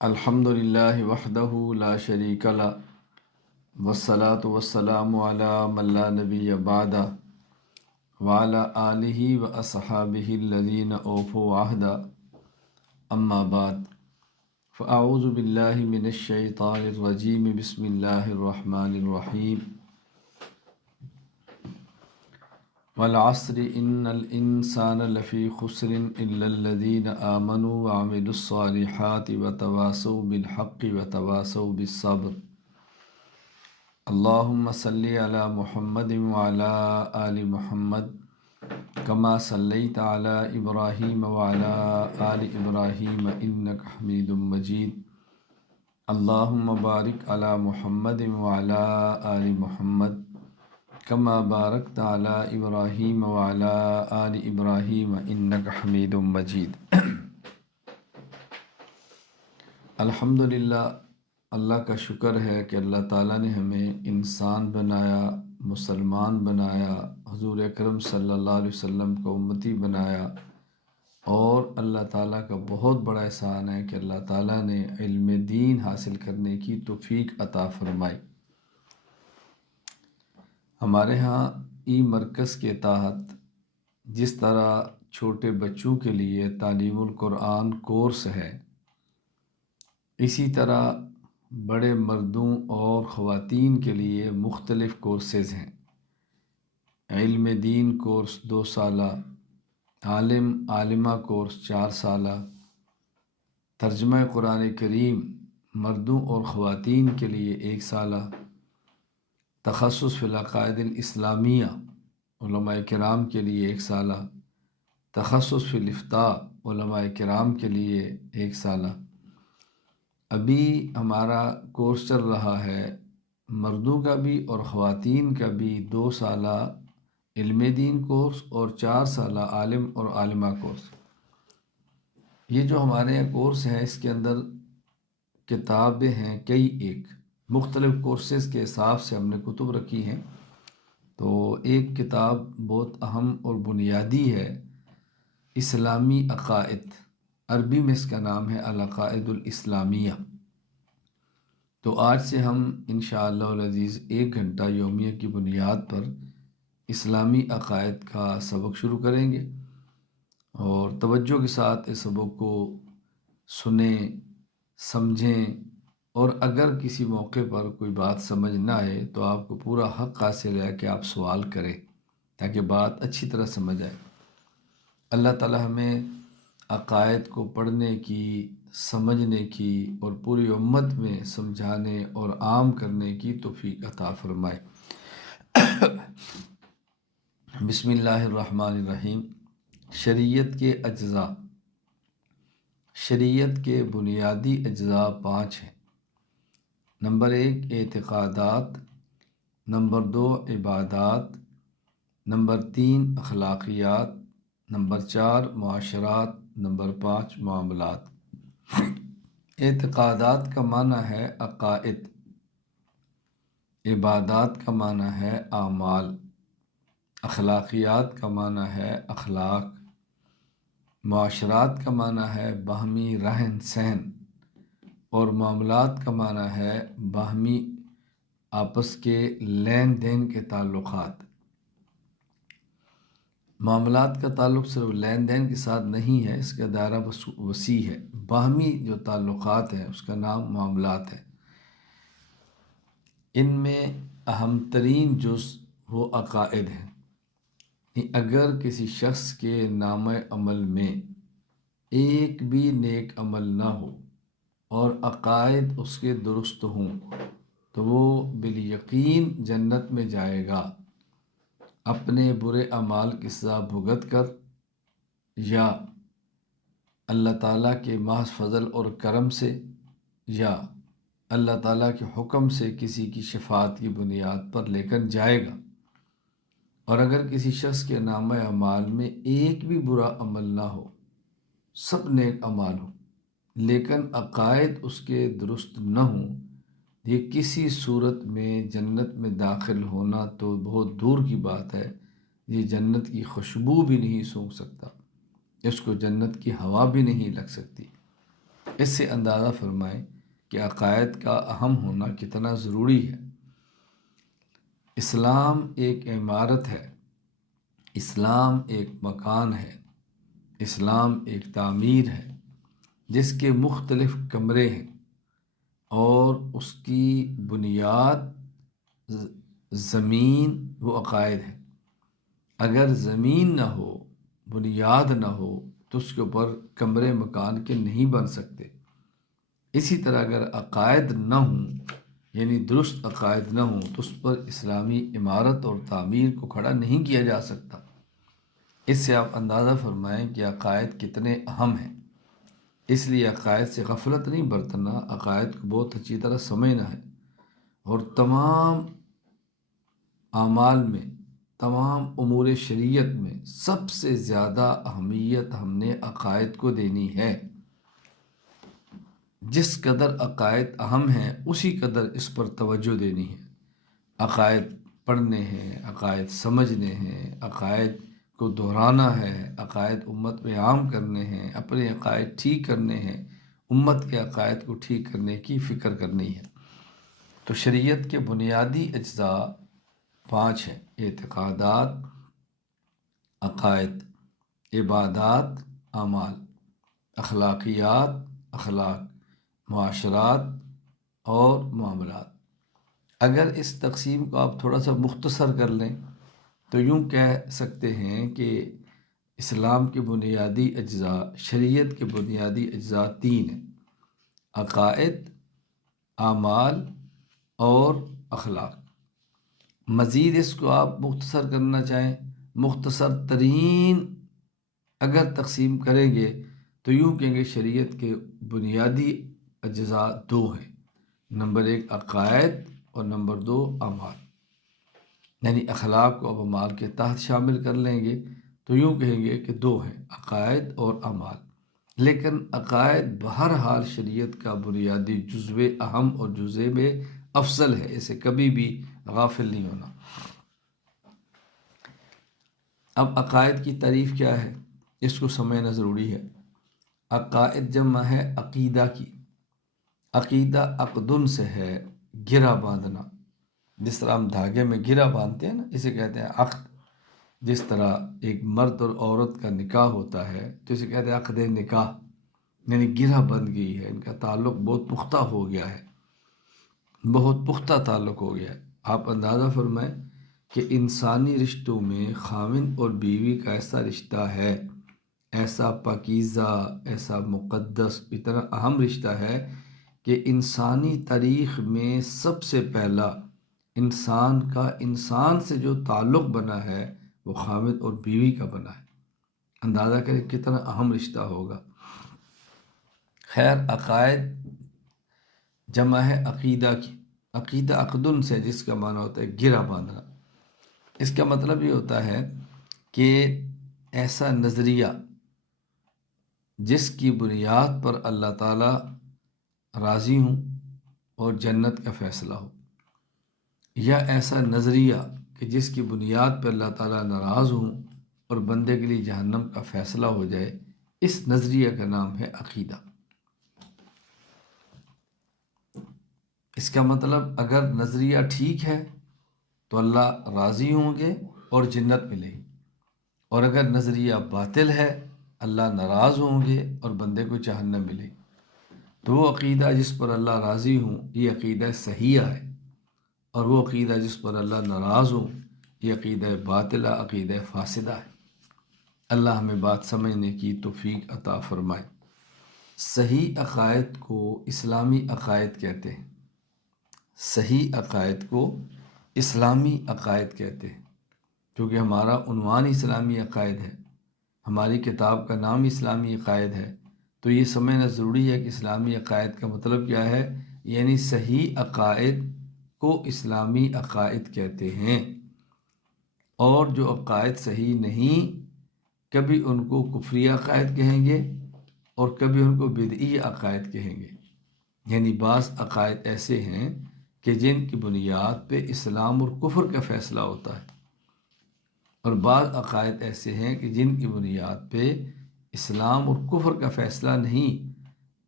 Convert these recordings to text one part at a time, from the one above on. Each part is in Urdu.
الحمد للہ وحدہ لا شریک لہ والصلاة والسلام علی من لا نبی بعدہ وعلی آلہ واصحابہ الذین اوفوا عہدہ اما بعد فاعوذ باللہ من الشیطان الرجیم بسم اللہ الرحمن الرحیم والعصر ان الانسان لفی خسر الا الذین آمنوا وعملوا الصالحات وتواصوا بالحق وتواصوا بالصبر اللہم صلی علی محمد وعلی آل محمد کما صلیت علی ابراہیم وعلی آل ابراہیم انک حمید مجید اللہم بارک علی محمد وعلی آل محمد کما بارکت علی ابراہیم وعلی آل ابراہیم انک حمید مجید۔ الحمدللہ، اللہ کا شکر ہے کہ اللہ تعالیٰ نے ہمیں انسان بنایا، مسلمان بنایا، حضور اکرم صلی اللہ علیہ وسلم کو امتی بنایا، اور اللہ تعالیٰ کا بہت بڑا احسان ہے کہ اللہ تعالیٰ نے علم دین حاصل کرنے کی توفیق عطا فرمائی۔ ہمارے ہاں ای مرکز کے تحت جس طرح چھوٹے بچوں کے لیے تعلیم القرآن کورس ہے، اسی طرح بڑے مردوں اور خواتین کے لیے مختلف کورسز ہیں۔ علم دین کورس 2 سالہ، عالمہ کورس 4 سالہ، ترجمہ قرآن کریم مردوں اور خواتین کے لیے 1 سالہ، تخصص فی العقائد الاسلامیہ علماء کرام کے لیے 1 سالہ، تخصص فی الافتاء علماء کرام کے لیے 1 سالہ۔ ابھی ہمارا کورس چل رہا ہے مردوں کا بھی اور خواتین کا بھی 2 سالہ علم دین کورس اور 4 سالہ عالم اور عالمہ کورس۔ یہ جو ہمارے یہاں کورس ہے اس کے اندر کتابیں ہیں ایک مختلف کورسز کے حساب سے ہم نے کتب رکھی ہیں۔ تو ایک کتاب بہت اہم اور بنیادی ہے، اسلامی عقائد، عربی میں اس کا نام ہے العقائد الاسلامیہ۔ تو آج سے ہم انشاءاللہ العزیز 1 گھنٹہ یومیہ کی بنیاد پر اسلامی عقائد کا سبق شروع کریں گے، اور توجہ کے ساتھ اس سبق کو سنیں، سمجھیں، اور اگر کسی موقع پر کوئی بات سمجھ نہ آئے تو آپ کو پورا حق حاصل ہے کہ آپ سوال کریں تاکہ بات اچھی طرح سمجھ آئے۔ اللہ تعالی ہمیں عقائد کو پڑھنے کی، سمجھنے کی اور پوری امت میں سمجھانے اور عام کرنے کی توفیق عطا فرمائے۔ بسم اللہ الرحمن الرحیم۔ شریعت کے اجزاء۔ شریعت کے بنیادی اجزاء 5 ہیں۔ نمبر 1 اعتقادات، نمبر 2 عبادات، نمبر 3 اخلاقیات، نمبر 4 معاشرات، نمبر 5 معاملات۔ اعتقادات کا معنی ہے عقائد، عبادات کا معنی ہے اعمال، اخلاقیات کا معنی ہے اخلاق، معاشرات کا معنی ہے باہمی رہن سہن، اور معاملات کا معنی ہے باہمی آپس کے لین دین کے تعلقات۔ معاملات کا تعلق صرف لین دین کے ساتھ نہیں ہے، اس کا دائرہ وسیع ہے۔ باہمی جو تعلقات ہیں اس کا نام معاملات ہے۔ ان میں اہم ترین جز وہ عقائد ہیں۔ اگر کسی شخص کے نام عمل میں ایک بھی نیک عمل نہ ہو اور عقائد اس کے درست ہوں تو وہ بالیقین جنت میں جائے گا، اپنے برے اعمال کی سزا بھگت کر، یا اللہ تعالیٰ کے محض فضل اور کرم سے، یا اللہ تعالیٰ کے حکم سے کسی کی شفاعت کی بنیاد پر لے کر جائے گا۔ اور اگر کسی شخص کے نامہ اعمال میں ایک بھی برا عمل نہ ہو، سب نیک اعمال ہوں، لیکن عقائد اس کے درست نہ ہوں، یہ کسی صورت میں جنت میں داخل ہونا تو بہت دور کی بات ہے، یہ جنت کی خوشبو بھی نہیں سونگھ سکتا، اس کو جنت کی ہوا بھی نہیں لگ سکتی۔ اس سے اندازہ فرمائیں کہ عقائد کا اہم ہونا کتنا ضروری ہے۔ اسلام ایک عمارت ہے، اسلام ایک مکان ہے، اسلام ایک تعمیر ہے جس کے مختلف کمرے ہیں، اور اس کی بنیاد زمین و عقائد ہے۔ اگر زمین نہ ہو، بنیاد نہ ہو، تو اس کے اوپر کمرے مکان کے نہیں بن سکتے۔ اسی طرح اگر عقائد نہ ہوں، یعنی درست عقائد نہ ہوں، تو اس پر اسلامی عمارت اور تعمیر کو کھڑا نہیں کیا جا سکتا۔ اس سے آپ اندازہ فرمائیں کہ عقائد کتنے اہم ہیں۔ اس لیے عقائد سے غفلت نہیں برتنا، عقائد کو بہت اچھی طرح سمجھنا ہے، اور تمام اعمال میں، تمام امور شریعت میں سب سے زیادہ اہمیت ہم نے عقائد کو دینی ہے۔ جس قدر عقائد اہم ہیں اسی قدر اس پر توجہ دینی ہے۔ عقائد پڑھنے ہیں، عقائد سمجھنے ہیں، عقائد کو دہرانا ہے، عقائد امت میں عام کرنے ہیں، اپنے عقائد ٹھیک کرنے ہیں، امت کے عقائد کو ٹھیک کرنے کی فکر کرنی ہے۔ تو شریعت کے بنیادی اجزاء 5 ہیں: اعتقادات، عقائد، عبادات، اعمال، اخلاقیات، اخلاق، معاشرات اور معاملات۔ اگر اس تقسیم کو آپ تھوڑا سا مختصر کر لیں تو یوں کہہ سکتے ہیں کہ اسلام کے بنیادی اجزاء، شریعت کے بنیادی اجزاء 3 ہیں: عقائد، اعمال اور اخلاق۔ مزید اس کو آپ مختصر کرنا چاہیں، مختصر ترین اگر تقسیم کریں گے تو یوں کہیں گے شریعت کے بنیادی اجزاء 2 ہیں: نمبر 1 عقائد اور نمبر 2 اعمال۔ یعنی اخلاق کو اب اعمال کے تحت شامل کر لیں گے تو یوں کہیں گے کہ 2 ہیں: عقائد اور اعمال۔ لیکن عقائد بہرحال شریعت کا بنیادی جزو اہم اور جزو میں افضل ہے، اسے کبھی بھی غافل نہیں ہونا۔ اب عقائد کی تعریف کیا ہے، اس کو سمجھنا ضروری ہے۔ عقائد جمع ہے عقیدہ کی۔ عقیدہ عقدن سے ہے گرہ باندھنا، جس طرح ہم دھاگے میں گرہ باندھتے ہیں نا، اسے کہتے ہیں عقد۔ جس طرح ایک مرد اور عورت کا نکاح ہوتا ہے تو اسے کہتے ہیں عقد نکاح، یعنی گرہ بندھ گئی ہے، ان کا تعلق بہت پختہ ہو گیا ہے، بہت پختہ تعلق ہو گیا ہے۔ آپ اندازہ فرمائیں کہ انسانی رشتوں میں خاوند اور بیوی کا ایسا رشتہ ہے، ایسا پاکیزہ، ایسا مقدس، اتنا اہم رشتہ ہے کہ انسانی تاریخ میں سب سے پہلا انسان کا انسان سے جو تعلق بنا ہے وہ خاوند اور بیوی کا بنا ہے۔ اندازہ کریں کتنا اہم رشتہ ہوگا۔ خیر، عقائد جمع ہے عقیدہ کی۔ عقیدہ عقدن سے، جس کا معنی ہوتا ہے گرہ باندھنا۔ اس کا مطلب یہ ہوتا ہے کہ ایسا نظریہ جس کی بنیاد پر اللہ تعالیٰ راضی ہوں اور جنت کا فیصلہ ہو، یا ایسا نظریہ کہ جس کی بنیاد پر اللہ تعالیٰ ناراض ہوں اور بندے کے لیے جہنم کا فیصلہ ہو جائے، اس نظریہ کا نام ہے عقیدہ۔ اس کا مطلب اگر نظریہ ٹھیک ہے تو اللہ راضی ہوں گے اور جنت ملے گی، اور اگر نظریہ باطل ہے اللہ ناراض ہوں گے اور بندے کو جہنم ملے گی۔ تو وہ عقیدہ جس پر اللہ راضی ہوں یہ عقیدہ صحیحہ ہے، اور وہ عقیدہ جس پر اللہ ناراض ہوں یہ عقیدہ باطلہ، عقیدہ فاسدہ ہے۔ اللہ ہمیں بات سمجھنے کی توفیق عطا فرمائے۔ صحیح عقائد کو اسلامی عقائد کہتے ہیں، صحیح عقائد کو اسلامی عقائد کہتے ہیں، کیونکہ ہمارا عنوان اسلامی عقائد ہے، ہماری کتاب کا نام اسلامی عقائد ہے، تو یہ سمجھنا ضروری ہے کہ اسلامی عقائد کا مطلب کیا ہے۔ یعنی صحیح عقائد کو اسلامی عقائد کہتے ہیں، اور جو عقائد صحیح نہیں کبھی ان کو کفری عقائد کہیں گے اور کبھی ان کو بدعی عقائد کہیں گے۔ یعنی بعض عقائد ایسے ہیں کہ جن کی بنیاد پہ اسلام اور کفر کا فیصلہ ہوتا ہے، اور بعض عقائد ایسے ہیں کہ جن کی بنیاد پہ اسلام اور کفر کا فیصلہ نہیں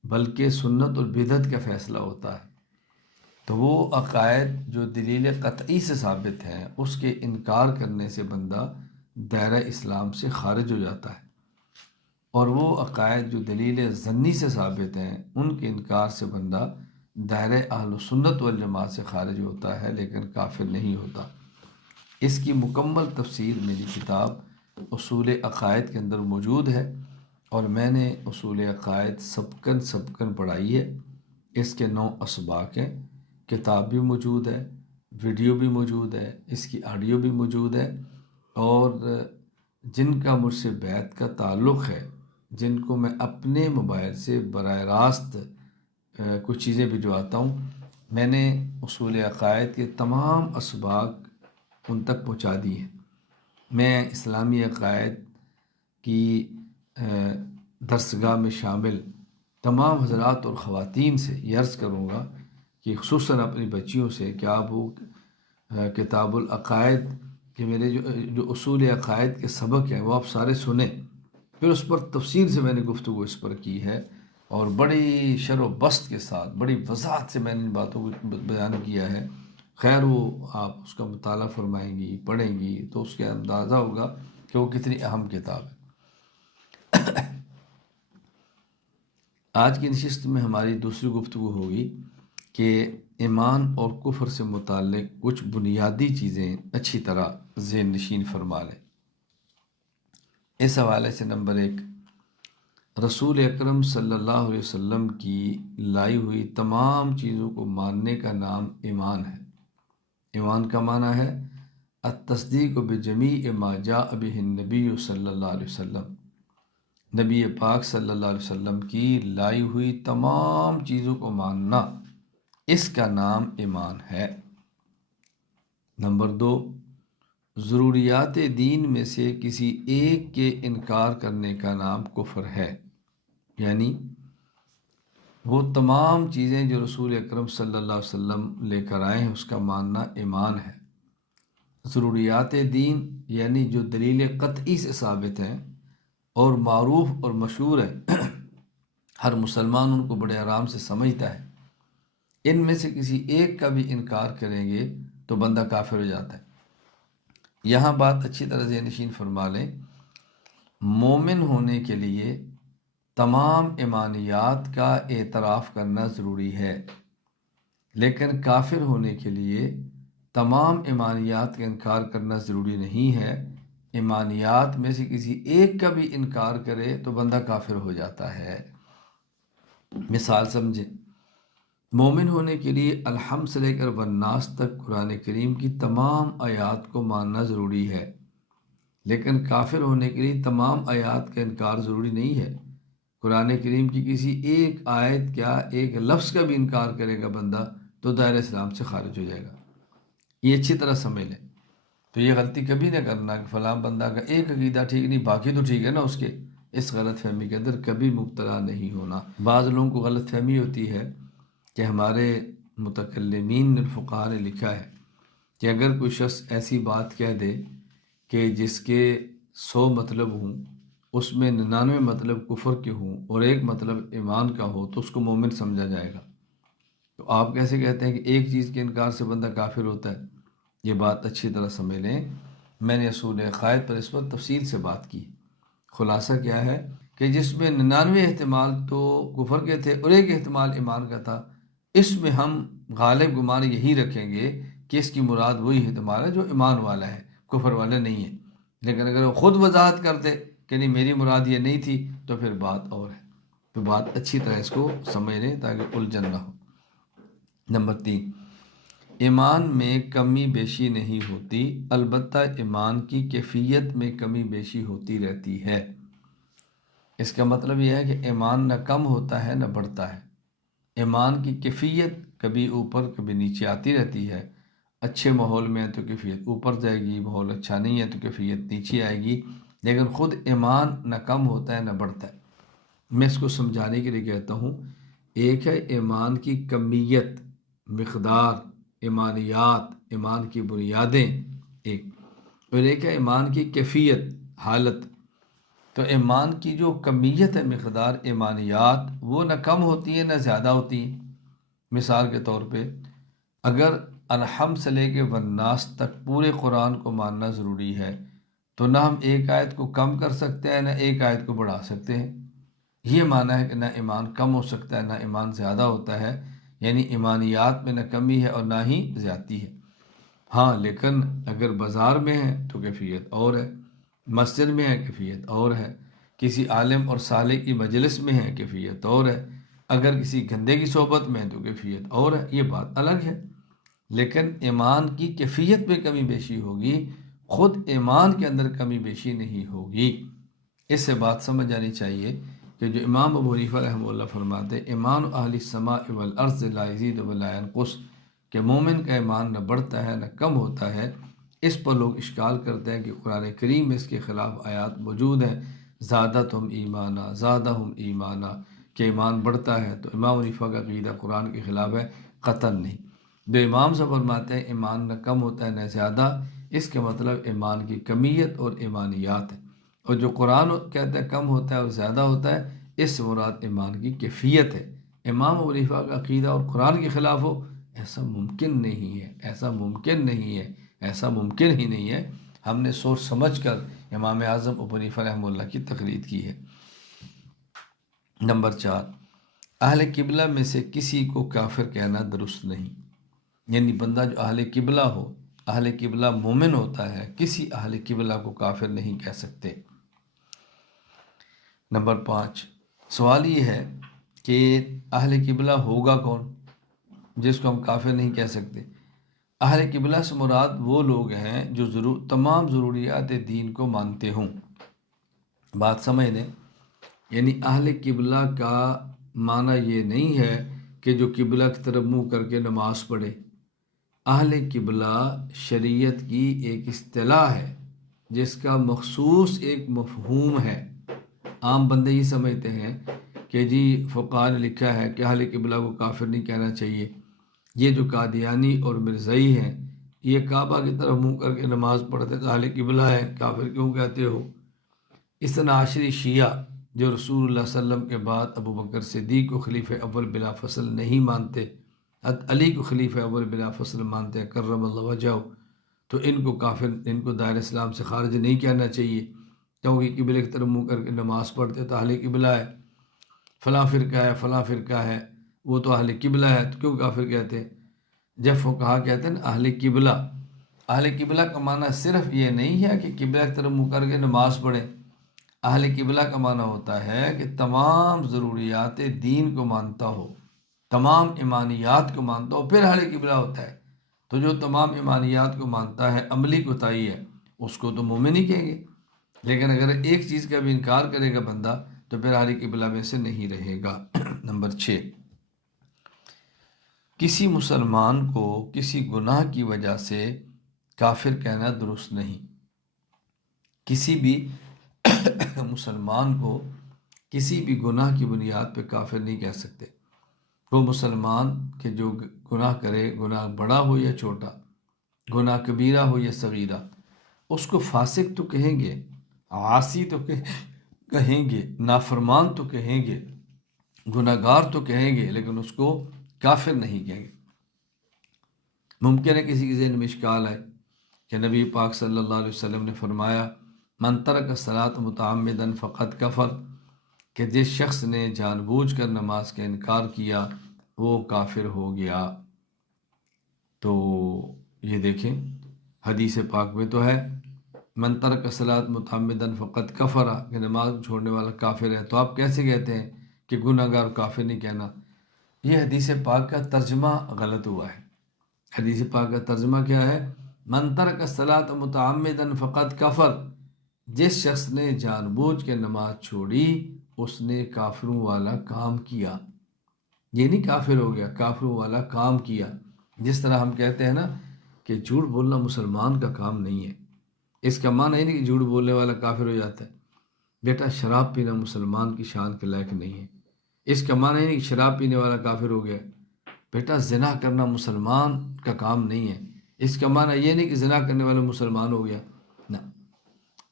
بلکہ سنت اور بدعت کا فیصلہ ہوتا ہے۔ تو وہ عقائد جو دلیل قطعی سے ثابت ہیں اس کے انکار کرنے سے بندہ دائرہ اسلام سے خارج ہو جاتا ہے، اور وہ عقائد جو دلیل ظنی سے ثابت ہیں ان کے انکار سے بندہ دائرہ اہل سنت والجماعت سے خارج ہوتا ہے، لیکن کافر نہیں ہوتا۔ اس کی مکمل تفسیر میری کتاب اصول عقائد کے اندر موجود ہے، اور میں نے اصول عقائد سبکن پڑھائی ہے۔ اس کے 9 اسباق ہیں، کتاب بھی موجود ہے، ویڈیو بھی موجود ہے، اس کی آڈیو بھی موجود ہے، اور جن کا مجھ سے بیعت کا تعلق ہے، جن کو میں اپنے موبائل سے براہ راست کچھ چیزیں بھجواتا ہوں، میں نے اصول عقائد کے تمام اسباق ان تک پہنچا دی ہیں۔ میں اسلامی عقائد کی درسگاہ میں شامل تمام حضرات اور خواتین سے یہ عرض کروں گا کہ خصوصاً اپنی بچیوں سے کہ آپ وہ کتاب العقائد کہ میرے جو اصول عقائد کے سبق ہیں وہ آپ سارے سنیں، پھر اس پر تفصیل سے میں نے گفتگو اس پر کی ہے، اور بڑی شرح و بسط کے ساتھ بڑی وضاحت سے میں نے ان باتوں کو بیان کیا ہے۔ خیر وہ آپ اس کا مطالعہ فرمائیں گی، پڑھیں گی تو اس کے اندازہ ہوگا کہ وہ کتنی اہم کتاب ہے۔ آج کی نشست میں ہماری دوسری گفتگو ہوگی کہ ایمان اور کفر سے متعلق کچھ بنیادی چیزیں اچھی طرح ذہن نشین فرما لیں۔ اس حوالے سے نمبر 1، رسول اکرم صلی اللہ علیہ وسلم کی لائی ہوئی تمام چیزوں کو ماننے کا نام ایمان ہے۔ ایمان کا معنی ہے التصدیق بجمیع ما جاء بہ النبی صلی اللہ علیہ وسلم، نبی پاک صلی اللہ علیہ وسلم کی لائی ہوئی تمام چیزوں کو ماننا، اس کا نام ایمان ہے۔ نمبر 2، ضروریات دین میں سے کسی ایک کے انکار کرنے کا نام کفر ہے، یعنی وہ تمام چیزیں جو رسول اکرم صلی اللہ علیہ وسلم لے کر آئے ہیں اس کا ماننا ایمان ہے۔ ضروریات دین یعنی جو دلیل قطعی سے ثابت ہیں اور معروف اور مشہور ہے، ہر مسلمان ان کو بڑے آرام سے سمجھتا ہے، ان میں سے کسی ایک کا بھی انکار کریں گے تو بندہ کافر ہو جاتا ہے۔ یہاں بات اچھی طرح ذہن نشین فرما لیں، مومن ہونے کے لیے تمام ایمانیات کا اعتراف کرنا ضروری ہے، لیکن کافر ہونے کے لیے تمام ایمانیات کا انکار کرنا ضروری نہیں ہے۔ ایمانیات میں سے کسی ایک کا بھی انکار کرے تو بندہ کافر ہو جاتا ہے۔ مثال سمجھیں، مومن ہونے کے لیے الحمد سے لے کر والناس تک قرآن کریم کی تمام آیات کو ماننا ضروری ہے، لیکن کافر ہونے کے لیے تمام آیات کا انکار ضروری نہیں ہے۔ قرآن کریم کی کسی ایک آیت کیا ایک لفظ کا بھی انکار کرے گا بندہ تو دائرہ اسلام سے خارج ہو جائے گا۔ یہ اچھی طرح سمجھ لیں۔ تو یہ غلطی کبھی نہ کرنا کہ فلاں بندہ کا ایک عقیدہ ٹھیک نہیں باقی تو ٹھیک ہے نا اس کے، اس غلط فہمی کے اندر کبھی مبتلا نہیں ہونا۔ بعض لوگوں کو غلط فہمی ہوتی ہے کہ ہمارے متکلمین الفقہاء نے لکھا ہے کہ اگر کوئی شخص ایسی بات کہہ دے کہ جس کے 100 مطلب ہوں، اس میں 99 مطلب کفر کے ہوں اور ایک مطلب ایمان کا ہو تو اس کو مومن سمجھا جائے گا۔ تو آپ کیسے کہتے ہیں کہ ایک چیز کے انکار سے بندہ کافر ہوتا ہے؟ یہ بات اچھی طرح سمجھ لیں، میں نے اصول عقائد پر اس وقت تفصیل سے بات کی۔ خلاصہ کیا ہے کہ جس میں 99 احتمال تو کفر کے تھے اور ایک احتمال ایمان کا تھا، اس میں ہم غالب گمان یہی رکھیں گے کہ اس کی مراد وہی احتمال ہے جو ایمان والا ہے، کفر والا نہیں ہے۔ لیکن اگر وہ خود وضاحت کر دے کہ نہیں میری مراد یہ نہیں تھی تو پھر بات اور ہے۔ تو بات اچھی طرح اس کو سمجھ لیں تاکہ الجھن نہ ہو۔ نمبر 3، ایمان میں کمی بیشی نہیں ہوتی، البتہ ایمان کی کیفیت میں کمی بیشی ہوتی رہتی ہے۔ اس کا مطلب یہ ہے کہ ایمان نہ کم ہوتا ہے نہ بڑھتا ہے، ایمان کی کیفیت کبھی اوپر کبھی نیچے آتی رہتی ہے۔ اچھے ماحول میں ہے تو کیفیت اوپر جائے گی، ماحول اچھا نہیں ہے تو کیفیت نیچے آئے گی، لیکن خود ایمان نہ کم ہوتا ہے نہ بڑھتا ہے۔ میں اس کو سمجھانے کے لیے کہتا ہوں، ایک ہے ایمان کی کمیت، مقدار، ایمانیات، ایمان کی بنیادیں ایک، اور ایک ہے ایمان کی کیفیت، حالت۔ تو ایمان کی جو کمیت ہے، مقدار ایمانیات، وہ نہ کم ہوتی ہے نہ زیادہ ہوتی ہے۔ مثال کے طور پہ اگر الحم سے لے کے والناس تک پورے قرآن کو ماننا ضروری ہے تو نہ ہم ایک آیت کو کم کر سکتے ہیں نہ ایک آیت کو بڑھا سکتے ہیں۔ یہ معنی ہے کہ نہ ایمان کم ہو سکتا ہے نہ ایمان زیادہ ہوتا ہے، یعنی ایمانیات میں نہ کمی ہے اور نہ ہی زیادتی ہے۔ ہاں لیکن اگر بازار میں ہے تو کیفیت اور ہے، مسجد میں ہے کیفیت اور ہے، کسی عالم اور صالح کی مجلس میں ہے کیفیت اور ہے، اگر کسی گندے کی صحبت میں ہے تو کیفیت اور ہے، یہ بات الگ ہے۔ لیکن ایمان کی کیفیت میں کمی بیشی ہوگی، خود ایمان کے اندر کمی بیشی نہیں ہوگی۔ اس سے بات سمجھ جانی چاہیے کہ جو امام ابو حنیفہ رحمہ اللہ فرماتے ایمان اہل السماء والارض لا یزید ولا ینقص، کہ مومن کا ایمان نہ بڑھتا ہے نہ کم ہوتا ہے، اس پر لوگ اشکال کرتے ہیں کہ قرآن کریم میں اس کے خلاف آیات موجود ہیں، زادتہم ایمانا زادہم ایمانا، کہ ایمان بڑھتا ہے۔ تو امام حنیفہ کا عقیدہ قرآن کے خلاف ہے؟ قطعاً نہیں۔ جو امام سے فرماتے ہیں ایمان نہ کم ہوتا ہے نہ زیادہ، اس کے مطلب ایمان کی کمیت اور ایمانیات ہے، اور جو قرآن کہتا ہے کم ہوتا ہے اور زیادہ ہوتا ہے، اس سے مراد ایمان کی کیفیت ہے۔ امام ابو حنیفہ کا عقیدہ اور قرآن کے خلاف ہو، ایسا ممکن نہیں ہے، ایسا ممکن نہیں ہے، ایسا ممکن ہی نہیں ہے۔ ہم نے سوچ سمجھ کر امام اعظم ابو حنیفہ رحمہ اللہ کی تقلید کی ہے۔ نمبر 4، اہل قبلہ میں سے کسی کو کافر کہنا درست نہیں، یعنی بندہ جو اہل قبلہ ہو، اہل قبلہ مومن ہوتا ہے، کسی اہل قبلہ کو کافر نہیں کہہ سکتے۔ نمبر 5، سوال یہ ہے کہ اہل قبلہ ہوگا کون جس کو ہم کافر نہیں کہہ سکتے؟ اہل قبلہ سے مراد وہ لوگ ہیں جو تمام ضروریات دین کو مانتے ہوں۔ بات سمجھ لیں، یعنی اہل قبلہ کا معنی یہ نہیں ہے کہ جو قبلہ کی طرف منہ کر کے نماز پڑھے۔ اہل قبلہ شریعت کی ایک اصطلاح ہے جس کا مخصوص ایک مفہوم ہے۔ عام بندے یہ سمجھتے ہیں کہ جی فقہاء نے لکھا ہے کہ اہل قبلہ کو کافر نہیں کہنا چاہیے، یہ جو قادیانی اور مرزائی ہیں یہ کعبہ کی طرف منہ کر کے نماز پڑھتے تو اہل قبلہ ہے، کافر کیوں کہتے ہو؟ اثنا عشری شیعہ جو رسول اللہ صلی اللہ علیہ وسلم کے بعد ابو بکر صدیق کو خلیفہ اول بلا فصل نہیں مانتے، حضرت علی کو خلیفہ اول بلا فصل مانتے ہیں کرم اللہ وجہہ، تو ان کو کافر، ان کو دائرہ اسلام سے خارج نہیں کہنا چاہیے، کیونکہ قبلے کی طرف منہ کر کے نماز پڑھتے تو اہل قبلہ ہے۔ فلاں فرقہ ہے فلاں فرقہ ہے وہ تو اہل قبلہ ہے، تو کیوں کافر کہتے ہیں؟ جب فقہا کہتے ہیں اہل قبلہ، اہل قبلہ کا معنی صرف یہ نہیں ہے کہ قبلہ کی طرف منہ کر کے نماز پڑھیں۔ اہل قبلہ کا معنی ہوتا ہے کہ تمام ضروریات دین کو مانتا ہو، تمام ایمانیات کو مانتا ہو، پھر اہل قبلہ ہوتا ہے۔ تو جو تمام ایمانیات کو مانتا ہے، عملی کوتاہی ہے، اس کو تو مومن ہی کہیں گے۔ لیکن اگر ایک چیز کا بھی انکار کرے گا بندہ تو پھر اہل قبلہ میں سے نہیں رہے گا۔ نمبر 6، کسی مسلمان کو کسی گناہ کی وجہ سے کافر کہنا درست نہیں۔ کسی بھی مسلمان کو کسی بھی گناہ کی بنیاد پہ کافر نہیں کہہ سکتے۔ وہ مسلمان کہ جو گناہ کرے، گناہ بڑا ہو یا چھوٹا، گناہ کبیرہ ہو یا صغیرہ، اس کو فاسق تو کہیں گے، عاصی تو کہیں گے، نافرمان تو کہیں گے، گناہ گار تو کہیں گے، لیکن اس کو کافر نہیں کہیں گے۔ ممکن ہے کسی کے ذہن میں اشکال ہے کہ نبی پاک صلی اللہ علیہ وسلم نے فرمایا من ترک الصلاۃ متعمدا فقد کفر، کہ جس شخص نے جان بوجھ کر نماز کا انکار کیا وہ کافر ہو گیا۔ تو یہ دیکھیں حدیث پاک میں تو ہے من ترک الصلاۃ متعمدا فقد کفر، کہ نماز چھوڑنے والا کافر ہے، تو آپ کیسے کہتے ہیں کہ گناہ گار کافر نہیں کہنا؟ یہ حدیث پاک کا ترجمہ غلط ہوا ہے۔ حدیث پاک کا ترجمہ کیا ہے؟ من ترک الصلاۃ متعمدا فقد کفر، جس شخص نے جان بوجھ کے نماز چھوڑی اس نے کافروں والا کام کیا، یہ نہیں کافر ہو گیا، کافروں والا کام کیا۔ جس طرح ہم کہتے ہیں نا کہ جھوٹ بولنا مسلمان کا کام نہیں ہے، اس کا معنی یہ نہیں کہ جھوٹ بولنے والا کافر ہو جاتا ہے۔ بیٹا شراب پینا مسلمان کی شان کے لائق نہیں ہے، اس کا معنی یہ نہیں کہ شراب پینے والا کافر ہو گیا۔ بیٹا زنا کرنا مسلمان کا کام نہیں ہے، اس کا معنی یہ نہیں کہ زنا کرنے والا مسلمان ہو گیا، نہ۔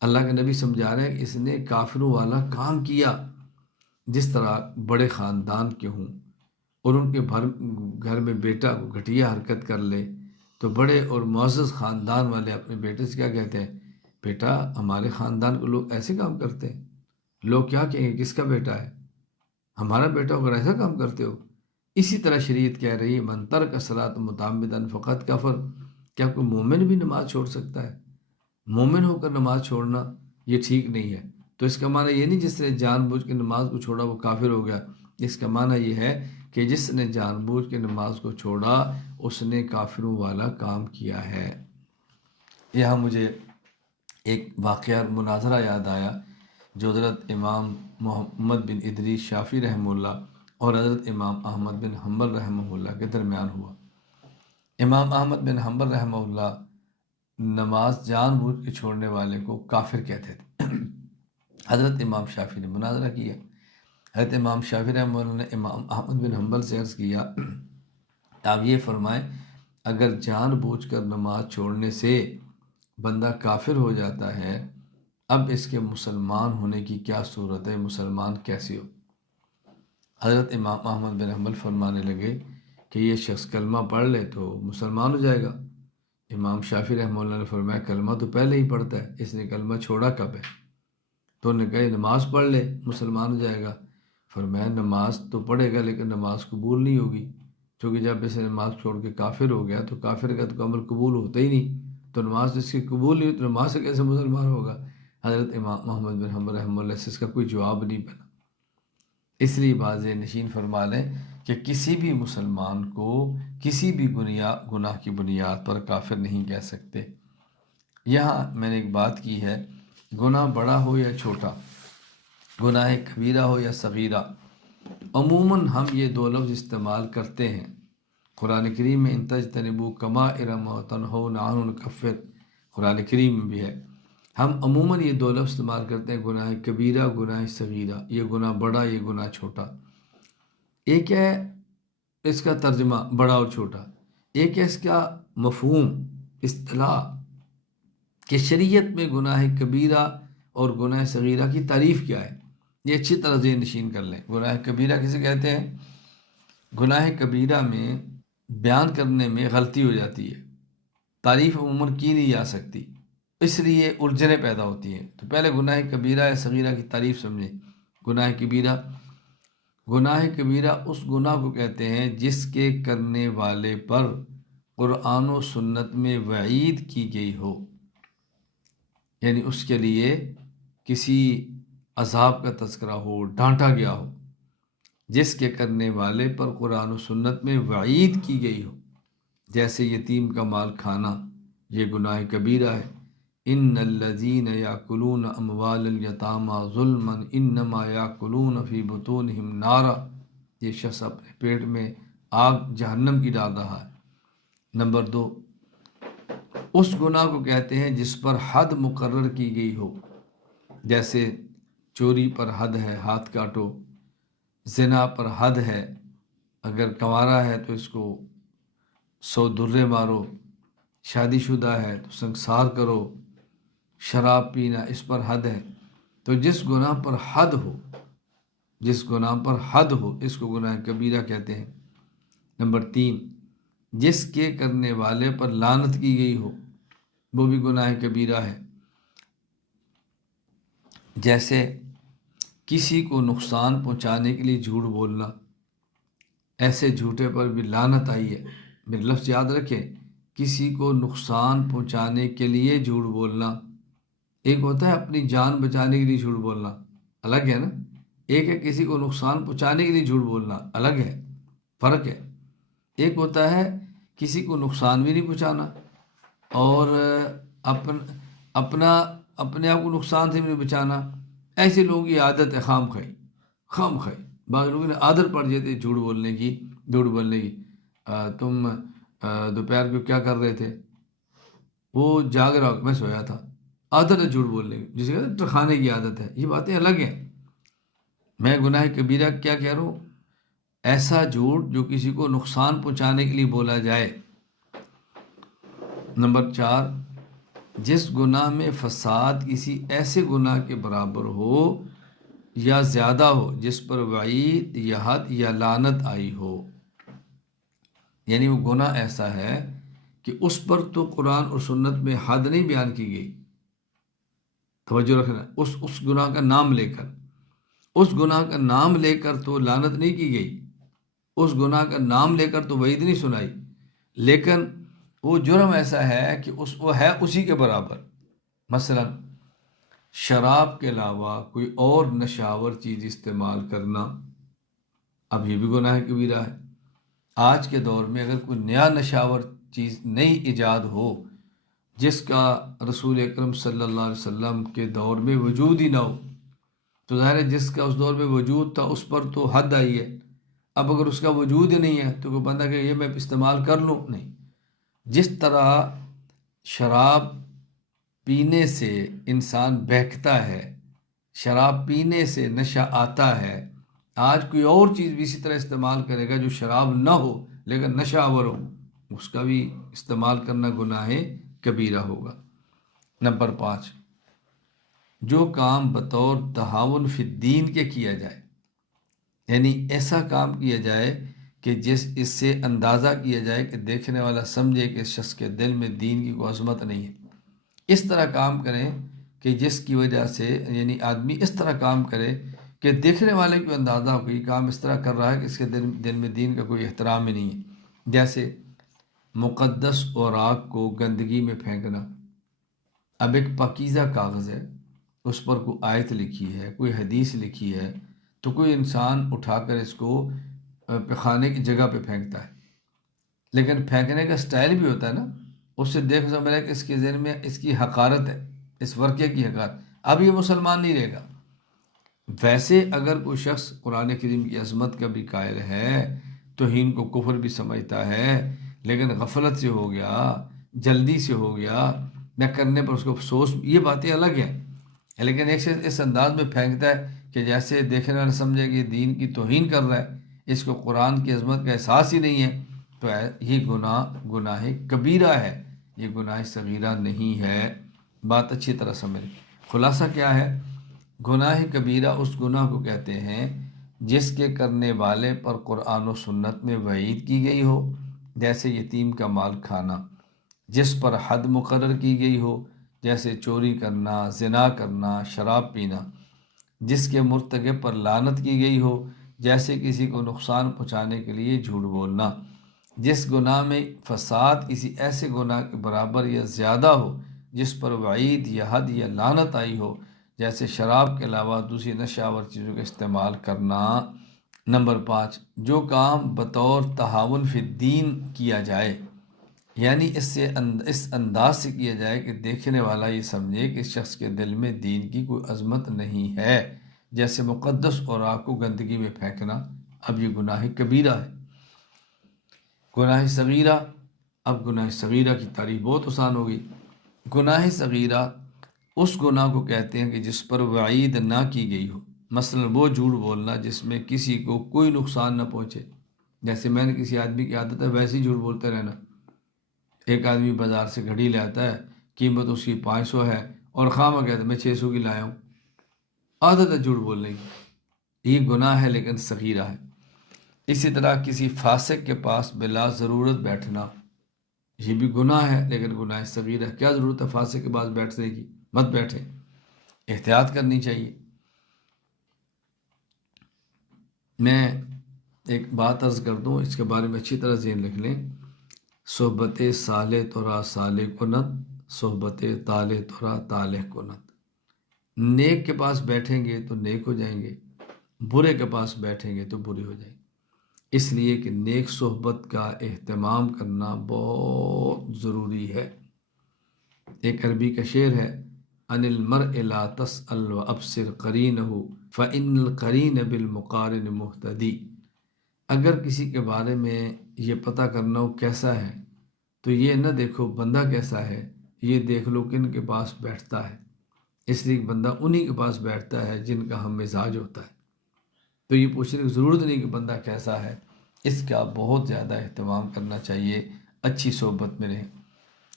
اللہ کے نبی سمجھا رہے ہیں کہ اس نے کافروں والا کام کیا، جس طرح بڑے خاندان کے ہوں اور ان کے گھر میں بیٹا کو گھٹیا حرکت کر لے تو بڑے اور معزز خاندان والے اپنے بیٹے سے کیا کہتے ہیں، بیٹا ہمارے خاندان کے لوگ ایسے کام کرتے ہیں، لوگ کیا کہیں گے کس کا بیٹا ہے، ہمارا بیٹا اگر ایسا کام کرتے ہو۔ اسی طرح شریعت کہہ رہی ہے من ترک الصلاۃ متعمدا فقط کفر، کیا کوئی مومن بھی نماز چھوڑ سکتا ہے؟ مومن ہو کر نماز چھوڑنا یہ ٹھیک نہیں ہے۔ تو اس کا معنی یہ نہیں جس نے جان بوجھ کے نماز کو چھوڑا وہ کافر ہو گیا، اس کا معنی یہ ہے کہ جس نے جان بوجھ کے نماز کو چھوڑا اس نے کافروں والا کام کیا ہے۔ یہاں مجھے ایک واقعہ مناظرہ یاد آیا جو حضرت امام محمد بن ادریس شافعی رحمہ اللہ اور حضرت امام احمد بن حنبل رحمہ اللہ کے درمیان ہوا۔ امام احمد بن حنبل رحمہ اللہ نماز جان بوجھ کے چھوڑنے والے کو کافر کہتے تھے۔ حضرت امام شافعی نے مناظرہ کیا، حضرت امام شافعی رحمہ اللہ نے امام احمد بن حنبل سے عرض کیا آپ یہ فرمائیں اگر جان بوجھ کر نماز چھوڑنے سے بندہ کافر ہو جاتا ہے، اب اس کے مسلمان ہونے کی کیا صورت ہے، مسلمان کیسے ہو؟ حضرت امام احمد بن حنبل فرمانے لگے کہ یہ شخص کلمہ پڑھ لے تو مسلمان ہو جائے گا۔ امام شافعی رحمہ اللہ نے فرمایا کلمہ تو پہلے ہی پڑھتا ہے، اس نے کلمہ چھوڑا کب ہے؟ تو انہوں نے کہا نماز پڑھ لے مسلمان ہو جائے گا۔ فرمایا نماز تو پڑھے گا لیکن نماز قبول نہیں ہوگی، کیونکہ جب اس نے نماز چھوڑ کے کافر ہو گیا تو کافر کا تو عمل قبول ہوتا ہی نہیں، تو نماز اس کی قبول نہیں ہوئی تو نماز سے کیسے مسلمان ہوگا؟ حضرت امام محمد بن حنبل رحمہ اللہ سے اس کا کوئی جواب نہیں بنا۔ اس لیے واضح نشین فرما لیں کہ کسی بھی مسلمان کو کسی بھی گناہ کی بنیاد پر کافر نہیں کہہ سکتے۔ یہاں میں نے ایک بات کی ہے، گناہ بڑا ہو یا چھوٹا، گناہ کبیرہ ہو یا صغیرہ، عموماً ہم یہ دو لفظ استعمال کرتے ہیں۔ قرآن کریم میں ان تجتنبوا کبائر ما تنہون عنہ نکفر، قرآن کریم میں بھی ہے۔ ہم عموماً یہ دو لفظ استعمال کرتے ہیں، گناہ کبیرہ گناہ صغیرہ، یہ گناہ بڑا یہ گناہ چھوٹا۔ ایک ہے اس کا ترجمہ بڑا اور چھوٹا، ایک ہے اس کا مفہوم اصطلاح کہ شریعت میں گناہ کبیرہ اور گناہ صغیرہ کی تعریف کیا ہے، یہ اچھی طرح ذہن نشین کر لیں۔ گناہ کبیرہ کسے کہتے ہیں؟ گناہ کبیرہ میں بیان کرنے میں غلطی ہو جاتی ہے، تعریف عموماً کی نہیں جا سکتی، اس لیے الجھنیں پیدا ہوتی ہیں۔ تو پہلے گناہ کبیرہ یا صغیرہ کی تعریف سمجھیں۔ گناہ کبیرہ اس گناہ کو کہتے ہیں جس کے کرنے والے پر قرآن و سنت میں وعید کی گئی ہو، یعنی اس کے لیے کسی عذاب کا تذکرہ ہو، ڈانٹا گیا ہو، جس کے کرنے والے پر قرآن و سنت میں وعید کی گئی ہو، جیسے یتیم کا مال کھانا، یہ گناہ کبیرہ ہے۔ ان الذین یاکلون اموال الیتامی ظلما انما یاکلون فی بطونہم نارا، یہ شخص اپنے پیٹ میں آگ جہنم کی ڈال رہا ہے۔ نمبر 2، اس گناہ کو کہتے ہیں جس پر حد مقرر کی گئی ہو، جیسے چوری پر حد ہے ہاتھ کاٹو، زنا پر حد ہے اگر کنوارا ہے تو اس کو 100 درے مارو، شادی شدہ ہے تو سنگسار کرو، شراب پینا اس پر حد ہے۔ تو جس گناہ پر حد ہو، جس گناہ پر حد ہو اس کو گناہ کبیرہ کہتے ہیں۔ نمبر 3، جس کے کرنے والے پر لعنت کی گئی ہو وہ بھی گناہ کبیرہ ہے، جیسے کسی کو نقصان پہنچانے کے لیے جھوٹ بولنا، ایسے جھوٹے پر بھی لعنت آئی ہے۔ میرے لفظ یاد رکھیں، کسی کو نقصان پہنچانے کے لیے جھوٹ بولنا، ایک ہوتا ہے اپنی جان بچانے کے لیے جھوٹ بولنا، الگ ہے نا، ایک ہے کسی کو نقصان پہنچانے کے لیے جھوٹ بولنا، الگ ہے، فرق ہے۔ ایک ہوتا ہے کسی کو نقصان بھی نہیں پہنچانا اور اپنے آپ کو نقصان سے بھی نہیں بچانا، ایسے لوگوں کی عادت ہے خام خواہی، بعض لوگوں نے عادت پڑ جاتی ہے جھوٹ بولنے کی۔ تم دوپہر کو کیا کر رہے تھے؟ وہ جاگ رہا، میں سویا تھا۔ عادت ہے جھوٹ بولنے کی، جسے کہتے ہیں ٹرکھانے کی عادت ہے، یہ باتیں الگ ہیں۔ میں گناہ کبیرہ کیا کہہ رہا ہوں؟ ایسا جھوٹ جو کسی کو نقصان پہنچانے کے لیے بولا جائے۔ نمبر 4، جس گناہ میں فساد کسی ایسے گناہ کے برابر ہو یا زیادہ ہو جس پر وعید یا حد یا لعنت آئی ہو، یعنی وہ گناہ ایسا ہے کہ اس پر تو قرآن اور سنت میں حد نہیں بیان کی گئی، توجہ رکھنا، اس گناہ کا نام لے کر، اس گناہ کا نام لے کر تو لعنت نہیں کی گئی، اس گناہ کا نام لے کر تو وعید نہیں سنائی، لیکن وہ جرم ایسا ہے کہ وہ ہے اسی کے برابر۔ مثلا شراب کے علاوہ کوئی اور نشاور چیز استعمال کرنا، اب یہ بھی گناہ کبیرہ ہے۔ آج کے دور میں اگر کوئی نیا نشاور چیز نئی ایجاد ہو جس کا رسول اکرم صلی اللہ علیہ وسلم کے دور میں وجود ہی نہ ہو، تو ظاہر ہے جس کا اس دور میں وجود تھا اس پر تو حد آئی ہے۔ اب اگر اس کا وجود ہی نہیں ہے تو کوئی بندہ کہ یہ میں استعمال کر لوں، نہیں۔ جس طرح شراب پینے سے انسان بہکتا ہے، شراب پینے سے نشہ آتا ہے، آج کوئی اور چیز بھی اسی طرح استعمال کرے گا جو شراب نہ ہو لیکن نشہ آور ہو، اس کا بھی استعمال کرنا گناہ کبیرہ ہوگا۔ نمبر 5، جو کام بطور تعاون فی الدین کے کیا جائے، یعنی ایسا کام کیا جائے کہ اس سے اندازہ کیا جائے کہ دیکھنے والا سمجھے کہ اس شخص کے دل میں دین کی کوئی عظمت نہیں ہے، اس طرح کام کریں کہ جس کی وجہ سے، یعنی آدمی اس طرح کام کرے کہ دیکھنے والے کو اندازہ ہو کہ یہ کام اس طرح کر رہا ہے کہ اس کے دل میں دین کا کوئی احترام ہی نہیں ہے۔ جیسے مقدس اوراق کو گندگی میں پھینکنا۔ اب ایک پاکیزہ کاغذ ہے، اس پر کوئی آیت لکھی ہے، کوئی حدیث لکھی ہے، تو کوئی انسان اٹھا کر اس کو پخانے کی جگہ پہ پھینکتا ہے، لیکن پھینکنے کا سٹائل بھی ہوتا ہے نا، اس سے دیکھ سمجھ رہا ہے کہ اس کے ذہن میں اس کی حقارت ہے، اس ورقے کی حقارت، اب یہ مسلمان نہیں رہے گا۔ ویسے اگر کوئی شخص قرآن کریم کی عظمت کا بھی قائل ہے، توہین کو کفر بھی سمجھتا ہے، لیکن غفلت سے ہو گیا، جلدی سے ہو گیا، نہ کرنے پر اس کو افسوس، یہ باتیں الگ ہیں، لیکن ایک شخص اس انداز میں پھینکتا ہے کہ جیسے دیکھنے والا سمجھے کہ دین کی توہین کر رہا ہے، اس کو قرآن کی عظمت کا احساس ہی نہیں ہے، تو یہ گناہ کبیرہ ہے، یہ گناہ صغیرہ نہیں ہے۔ بات اچھی طرح سمجھ۔ خلاصہ کیا ہے؟ گناہ کبیرہ اس گناہ کو کہتے ہیں جس کے کرنے والے پر قرآن و سنت میں وعید کی گئی ہو، جیسے یتیم کا مال کھانا، جس پر حد مقرر کی گئی ہو، جیسے چوری کرنا، زنا کرنا، شراب پینا، جس کے مرتکب پر لعنت کی گئی ہو، جیسے کسی کو نقصان پہنچانے کے لیے جھوٹ بولنا، جس گناہ میں فساد کسی ایسے گناہ کے برابر یا زیادہ ہو جس پر وعید یا حد یا لعنت آئی ہو، جیسے شراب کے علاوہ دوسری نشہ آور چیزوں کا استعمال کرنا۔ نمبر 5، جو کام بطور تعاون فی الدین کیا جائے، یعنی اس انداز سے کیا جائے کہ دیکھنے والا یہ سمجھے کہ اس شخص کے دل میں دین کی کوئی عظمت نہیں ہے، جیسے مقدس اوراق کو گندگی میں پھینکنا، اب یہ گناہ کبیرہ ہے۔ گناہ صغیرہ، اب گناہ صغیرہ کی تعریف بہت آسان ہوگی۔ گناہ صغیرہ اس گناہ کو کہتے ہیں کہ جس پر وعید نہ کی گئی ہو، مثلا وہ جھوٹ بولنا جس میں کسی کو کوئی نقصان نہ پہنچے، جیسے میں نے کسی آدمی کی عادت ہے ویسے ہی جھوٹ بولتے رہنا۔ ایک آدمی بازار سے گھڑی لے آتا ہے، قیمت اس کی 500 ہے، اور خواہ کہتا ہے میں 600 کی لایا ہوں، عادت ہے جھوٹ بولنے کی، یہ گناہ ہے لیکن صغیرہ ہے۔ اسی طرح کسی فاسق کے پاس بلا ضرورت بیٹھنا، یہ بھی گناہ ہے لیکن گناہ صغیرہ ہے۔ کیا ضرورت ہے فاسق کے پاس بیٹھنے کی؟ مت بیٹھے، احتیاط کرنی چاہیے۔ میں ایک بات عرض کر دوں، اس کے بارے میں اچھی طرح ذہن رکھ لیں۔ صحبت صالح ترا صالح کنت، صحبت طالح ترا طالح کنت۔ نیک کے پاس بیٹھیں گے تو نیک ہو جائیں گے، برے کے پاس بیٹھیں گے تو برے ہو جائیں گے۔ اس لیے کہ نیک صحبت کا اہتمام کرنا بہت ضروری ہے۔ ایک عربی کا شعر ہے، ان المرء لا تسأل وابصر قرینہ فإن القرین بالمقارن مہتدی۔ اگر کسی کے بارے میں یہ پتہ کرنا ہو کیسا ہے تو یہ نہ دیکھو بندہ کیسا ہے، یہ دیکھ لو کن کے پاس بیٹھتا ہے، اس لیے بندہ انہی کے پاس بیٹھتا ہے جن کا ہم مزاج ہوتا ہے۔ تو یہ پوچھنے کی ضرورت نہیں کہ بندہ کیسا ہے، اس کا بہت زیادہ اہتمام کرنا چاہیے، اچھی صحبت میں رہیں۔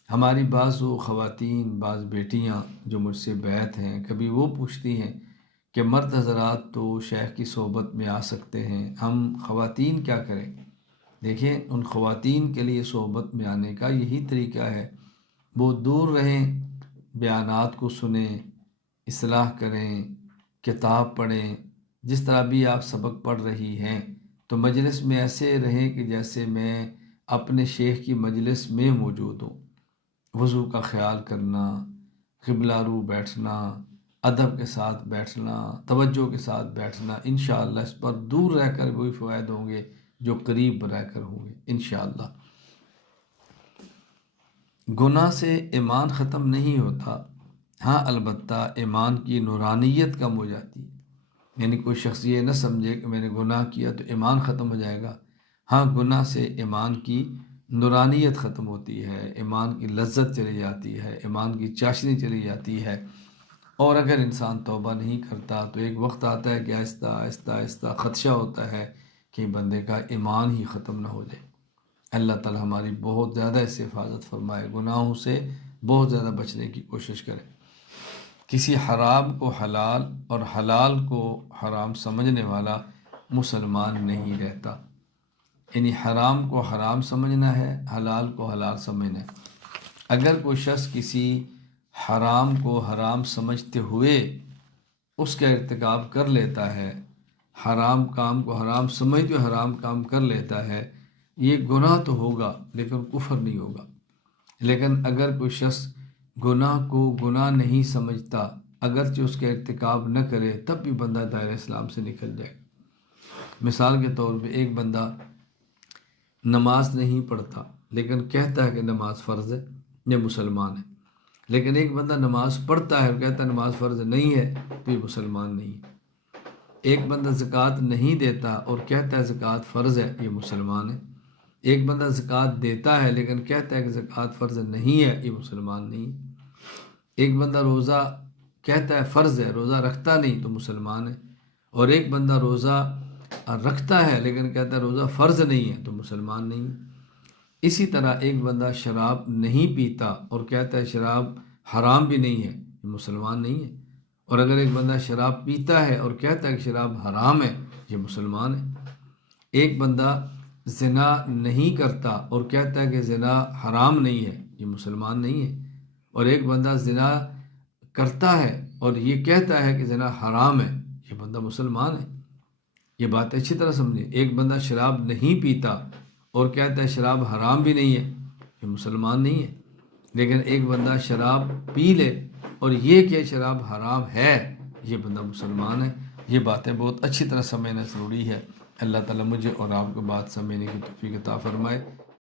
ہماری بعض وہ خواتین، بعض بیٹیاں جو مجھ سے بیعت ہیں، کبھی وہ پوچھتی ہیں کہ مرد حضرات تو شیخ کی صحبت میں آ سکتے ہیں، ہم خواتین کیا کریں؟ دیکھیں، ان خواتین کے لیے صحبت میں آنے کا یہی طریقہ ہے، وہ دور رہیں، بیانات کو سنیں، اصلاح کریں، کتاب پڑھیں، جس طرح بھی آپ سبق پڑھ رہی ہیں تو مجلس میں ایسے رہیں کہ جیسے میں اپنے شیخ کی مجلس میں موجود ہوں۔ وضو کا خیال کرنا، قبلہ رو بیٹھنا، ادب کے ساتھ بیٹھنا، توجہ کے ساتھ بیٹھنا، انشاءاللہ اس پر دور رہ کر وہی فوائد ہوں گے جو قریب رہ کر ہوں گے انشاءاللہ۔ گناہ سے ایمان ختم نہیں ہوتا، ہاں البتہ ایمان کی نورانیت کم ہو جاتی ہے۔ یعنی کوئی شخص یہ نہ سمجھے کہ میں نے گناہ کیا تو ایمان ختم ہو جائے گا۔ ہاں، گناہ سے ایمان کی نورانیت ختم ہوتی ہے، ایمان کی لذت چلی جاتی ہے، ایمان کی چاشنی چلی جاتی ہے، اور اگر انسان توبہ نہیں کرتا تو ایک وقت آتا ہے کہ آہستہ آہستہ آہستہ خدشہ ہوتا ہے کہ بندے کا ایمان ہی ختم نہ ہو جائے۔ اللہ تعالی ہماری بہت زیادہ اس سے حفاظت فرمائے، گناہوں سے بہت زیادہ بچنے کی کوشش کرے۔ کسی حرام کو حلال اور حلال کو حرام سمجھنے والا مسلمان نہیں رہتا۔ یعنی حرام کو حرام سمجھنا ہے، حلال کو حلال سمجھنا ہے۔ اگر کوئی شخص کسی حرام کو حرام سمجھتے ہوئے اس کا ارتکاب کر لیتا ہے، حرام کام کو حرام سمجھتے ہوئے حرام کام کر لیتا ہے، یہ گناہ تو ہوگا لیکن کفر نہیں ہوگا۔ لیکن اگر کوئی شخص گناہ کو گناہ نہیں سمجھتا، اگرچہ اس کا ارتکاب نہ کرے، تب بھی بندہ دائرہ اسلام سے نکل جائے۔ مثال کے طور پہ ایک بندہ نماز نہیں پڑھتا لیکن کہتا ہے کہ نماز فرض ہے، یہ مسلمان ہے۔ لیکن ایک بندہ نماز پڑھتا ہے اور کہتا ہے نماز فرض نہیں ہے، تو یہ مسلمان نہیں ہے۔ ایک بندہ زکوٰۃ نہیں دیتا اور کہتا ہے زکوٰۃ فرض ہے، یہ مسلمان ہے۔ ایک بندہ زکوٰۃ دیتا ہے لیکن کہتا ہے کہ زکوٰۃ فرض نہیں ہے، یہ مسلمان نہیں ہے۔ ایک بندہ روزہ کہتا ہے فرض ہے، روزہ رکھتا نہیں، تو مسلمان ہے۔ اور ایک بندہ روزہ رکھتا ہے لیکن کہتا ہے روزہ فرض نہیں ہے، تو مسلمان نہیں ہے۔ اسی طرح ایک بندہ شراب نہیں پیتا اور کہتا ہے شراب حرام بھی نہیں ہے، یہ مسلمان نہیں ہے۔ اور اگر ایک بندہ شراب پیتا ہے اور کہتا ہے کہ شراب حرام ہے، یہ مسلمان ہے۔ ایک بندہ زنا نہیں کرتا اور کہتا ہے کہ زنا حرام نہیں ہے، یہ مسلمان نہیں ہے۔ اور ایک بندہ زنا کرتا ہے اور یہ کہتا ہے کہ زنا حرام ہے، یہ بندہ مسلمان ہے۔ یہ بات اچھی طرح سمجھیں، ایک بندہ شراب نہیں پیتا اور کہتا ہے شراب حرام بھی نہیں ہے، یہ مسلمان نہیں ہے۔ لیکن ایک بندہ شراب پی لے اور یہ کہ شراب حرام ہے، یہ بندہ مسلمان ہے۔ یہ باتیں بہت اچھی طرح سمجھنا ضروری ہے۔ اللہ تعالیٰ مجھے اور آپ کو بات سمجھنے کی توفیق عطا فرمائے۔